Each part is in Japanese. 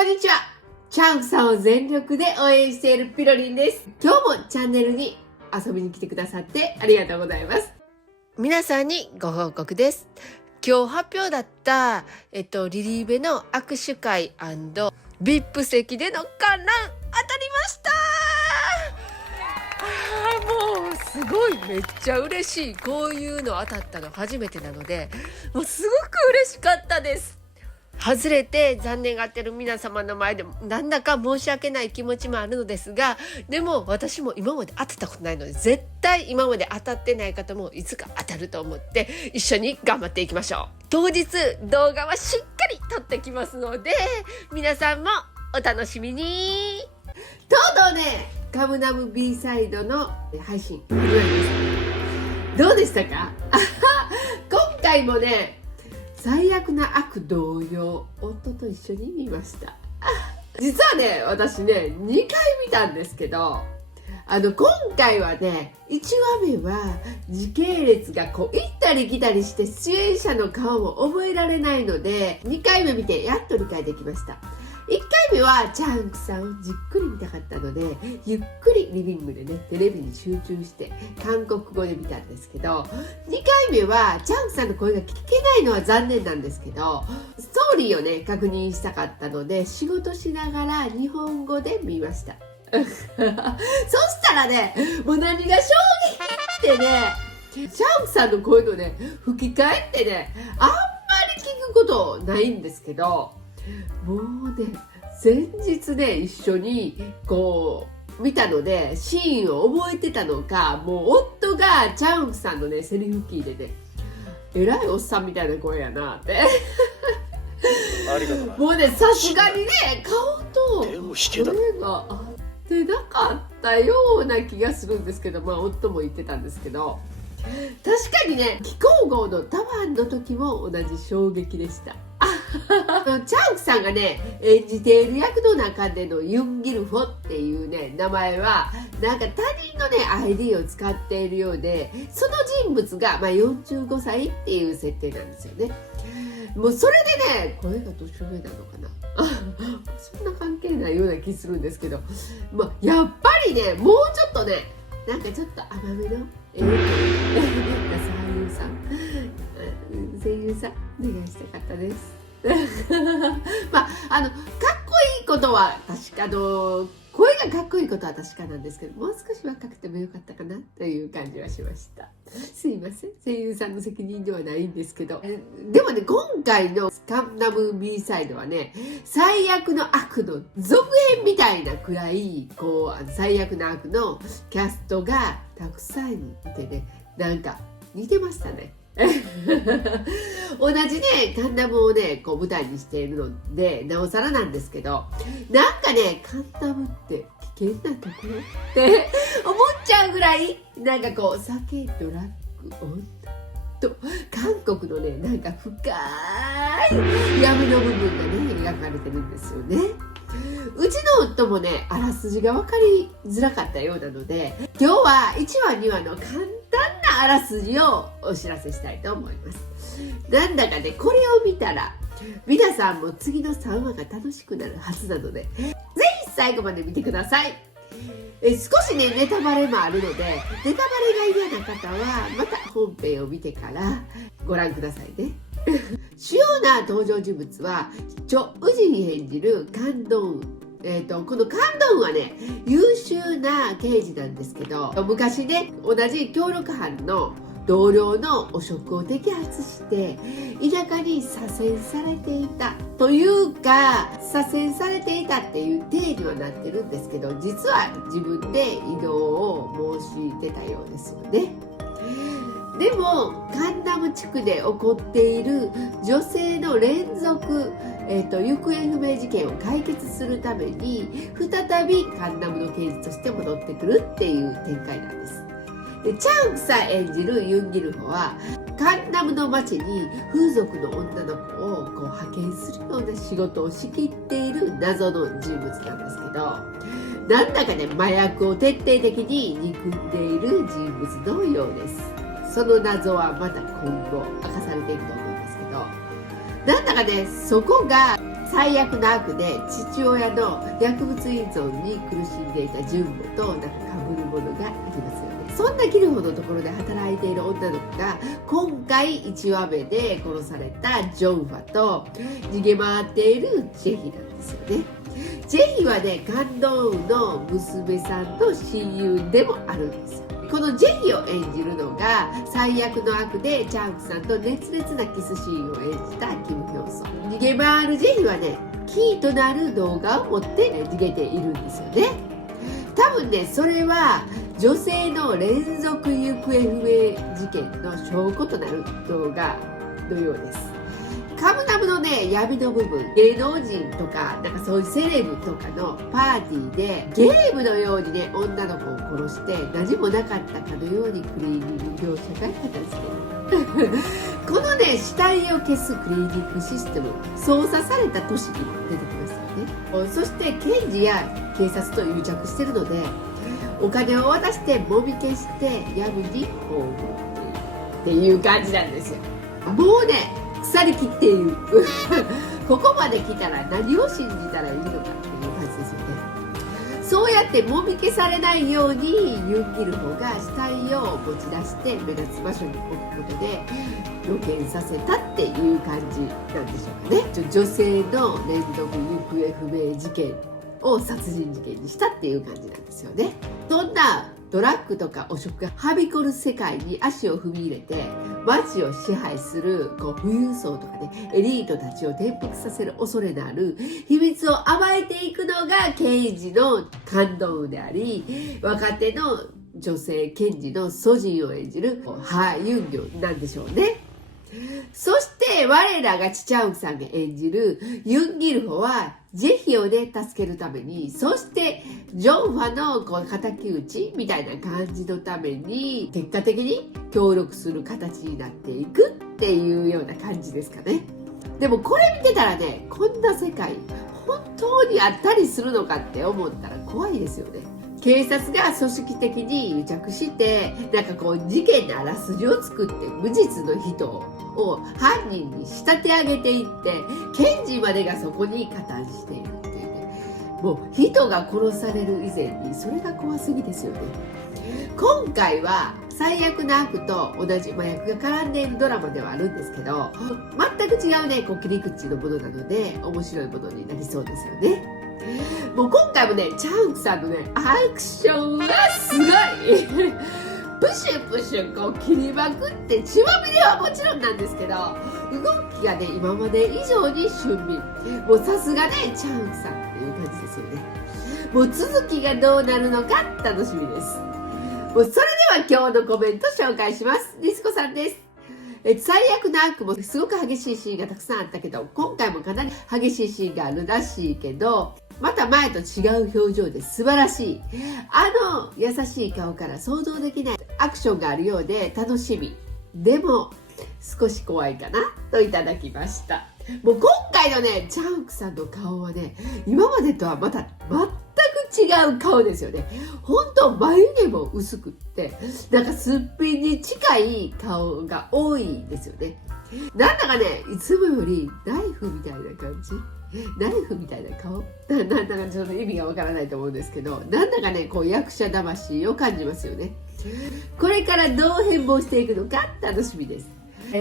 こんにちは。チャンクさんを全力で応援しているピロリンです。今日もチャンネルに遊びに来てくださってありがとうございます。皆さんにご報告です。今日発表だった、リリーベの握手会&VIP 席での観覧当たりました。もうすごいめっちゃ嬉しい。こういうの当たったの初めてなので、もうすごく嬉しかったです。外れて残念がってる皆様の前でもなんだか申し訳ない気持ちもあるのですが、でも私も今まで当てたことないので、絶対今まで当たってない方もいつか当たると思って一緒に頑張っていきましょう。当日動画はしっかり撮ってきますので、皆さんもお楽しみに。とうとうね、カムナム B サイドの配信始まりました。どうでしたか？今回もね、最悪な悪同様、夫と一緒に見ました。実はね、私ね、2回見たんですけど、今回はね、1話目は時系列がこう行ったり来たりして出演者の顔も覚えられないので、2回目見てやっと理解できました。1回目はチャンクさんをじっくり見たかったので、ゆっくりリビングでねテレビに集中して韓国語で見たんですけど、2回目はチャンクさんの声が聞けないのは残念なんですけど、ストーリーをね確認したかったので仕事しながら日本語で見ました。そしたらね、もう何が衝撃ってね、チャンクさんの声のね吹き替えってね、あんまり聞くことないんですけど、もうね、先日ね一緒にこう見たのでシーンを覚えてたのか、もう夫がチャンクさんのねセリフ聞いてね、えらいおっさんみたいな声やなってありがとう。もうね、さすがにね顔と声が合ってなかったような気がするんですけど、まあ夫も言ってたんですけど、確かにね、気候号のタワーの時も同じ衝撃でした。チャンクさんがね演じている役の中でのユン・ギルフォっていうね名前はなんか他人のね ID を使っているようで、その人物が、45歳っていう設定なんですよね。もうそれでね、声が年上なのかなそんな関係ないような気するんですけど、やっぱりね、もうちょっとね、なんかちょっと甘めの声優さんお願いしたかったです。かっこいいことは確か、声がかっこいいことは確かなんですけど、もう少し若くてもよかったかなという感じはしました。すいません、声優さんの責任ではないんですけど、でもね、今回のカンナム B サイドはね、最悪の悪の続編みたいなくらいこう最悪な悪のキャストがたくさんいてね、なんか似てましたね。同じねカンナムをねこう舞台にしているのでなおさらなんですけど、なんかねカンナムって危険なところって思っちゃうぐらい、なんかこう酒ドラッグ女と韓国のねなんか深い闇の部分がね描かれてるんですよね。うちの夫もねあらすじが分かりづらかったようなので、今日は1話2話の簡単なあらすじをお知らせしたいと思います。なんだかね、これを見たら皆さんも次の3話が楽しくなるはずなので、ぜひ最後まで見てください。少しねネタバレもあるので、ネタバレが嫌な方はまた本編を見てからご覧くださいね。主要な登場人物はチョ・ウジン演じるカン・ドンウン、このカン・ドンはね優秀な刑事なんですけど、昔ね同じ協力班の同僚の汚職を摘発して田舎に左遷されていたというか、左遷されていたっていう体にはなってるんですけど、実は自分で移動を申し出たようですよね。でもカンナム地区で起こっている女性の連続、行方不明事件を解決するために再びカンナムの刑事として戻ってくるっていう展開なんです。でチャンクさん演じるユン・ギルフォはカンナムの町に風俗の女の子をこう派遣するような仕事を仕切っている謎の人物なんですけど、なんだかね麻薬を徹底的に憎んでいる人物のようです。その謎はまた今後明かされていくと思うんですけど、なんだかねそこが最悪の悪で父親の薬物依存に苦しんでいた純子となんか被るものがありますよね。そんなギルフォのところで働いている女の子が今回1話目で殺されたジョンファと逃げ回っているジェヒなんですよね。ジェヒはね、カンドンウの娘さんの親友でもあるんですよ。このジェヒを演じるのが最悪の悪でチャンクさんと熱烈なキスシーンを演じたキム・ヒョンソン。逃げ回るジェヒはね、キーとなる動画を持って逃げているんですよね。多分ね、それは女性の連続行方不明事件の証拠となる動画のようです。カムナムのね、闇の部分、芸能人とかなんかそういうセレブとかのパーティーでゲームのようにね、女の子を殺して何もなかったかのようにクリーニング業者が片付けるこのね、死体を消すクリーニングシステム、操作された都市にも出てきますよね。そして検事や警察と癒着してるので、お金を渡してもみ消して闇に葬るっていう感じなんですよ。もうね、腐りきっているここまで来たら何を信じたらいいのかっていう感じですよね。そうやってもみ消されないようにユン・ギルホが死体を持ち出して目立つ場所に置くことで予見させたっていう感じなんでしょうかね。女性の連続行方不明事件を殺人事件にしたっていう感じなんですよね。そんなドラッグとか汚職がはびこる世界に足を踏み入れて街を支配する富裕層とかね、エリートたちを転覆させる恐れのある秘密を暴いていくのが刑事のカンドンウであり、若手の女性検事のソジンを演じるハ・ユンギョンなんでしょうね。そして我らがチチャウンさんが演じるユン・ギルホはジェヒをね、助けるために、そしてジョンファの敵討ちみたいな感じのために結果的に協力する形になっていくっていうような感じですかね。でもこれ見てたらね、こんな世界本当にあったりするのかって思ったら怖いですよね。警察が組織的に癒着してなんか事件のあらすじを作って無実の人を犯人に仕立て上げていって検事までがそこに加担しているっていうね、もう人が殺される以前にそれが怖すぎですよね。今回は最悪な悪と同じ麻薬が絡んでいるドラマではあるんですけど、全く違うね、切り口のものなので面白いものになりそうですよね。もう今回もね、チャンクさんのね、アクションがすごいプシュプシュ切りまくって血まみれはもちろんなんですけど、動きがね、今まで以上に俊敏。もうさすがね、チャンクさんっていう感じですよね。もう続きがどうなるのか楽しみです。もうそれでは今日のコメント紹介します。リスコさんです。最悪な悪もすごく激しいシーンがたくさんあったけど、今回もかなり激しいシーンがあるらしいけど、また前と違う表情で素晴らしい。優しい顔から想像できないアクションがあるようで楽しみ。でも少し怖いかなといただきました。もう今回のね、チャンクさんの顔はね、今までとはまた全く違う顔ですよね。本当眉毛も薄くってなんかすっぴんに近い顔が多いですよね。なんだかね、いつもよりナイフみたいな感じ、ナイフみたいな顔なんだかちょっと意味がわからないと思うんですけど、なんだかね、役者魂を感じますよね。これからどう変貌していくのか楽しみです。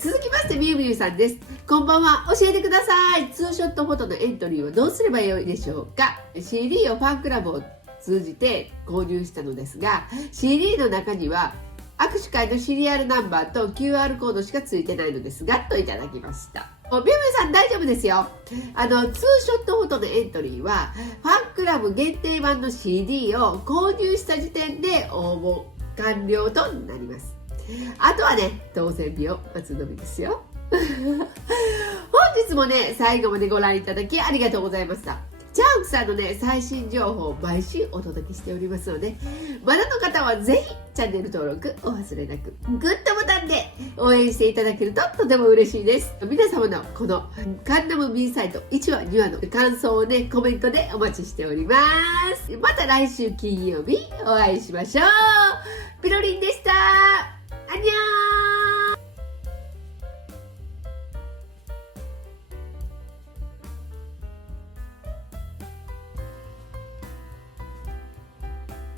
続きましてみゆみゆさんです。こんばんは。教えてください。ツーショットフォトのエントリーをどうすればよいでしょうか。 CD をファンクラブを通じて購入したのですが、 CD の中には握手会のシリアルナンバーと QR コードしかついてないのですが、といただきました。みゆみゆさん大丈夫ですよ。ツーショットフォトのエントリーはファンクラブ限定版の CD を購入した時点で応募完了となります。あとはね、当選日を待つのみですよ。本日もね、最後までご覧いただきありがとうございました。チャンクさんのね、最新情報を毎週お届けしておりますので、まだの方はぜひチャンネル登録お忘れなく、グッドボタンで応援していただけるととても嬉しいです。皆様のこのカンナム B サイト1話2話の感想をね、コメントでお待ちしております。また来週金曜日お会いしましょう。ピロリンでした。アンニョン。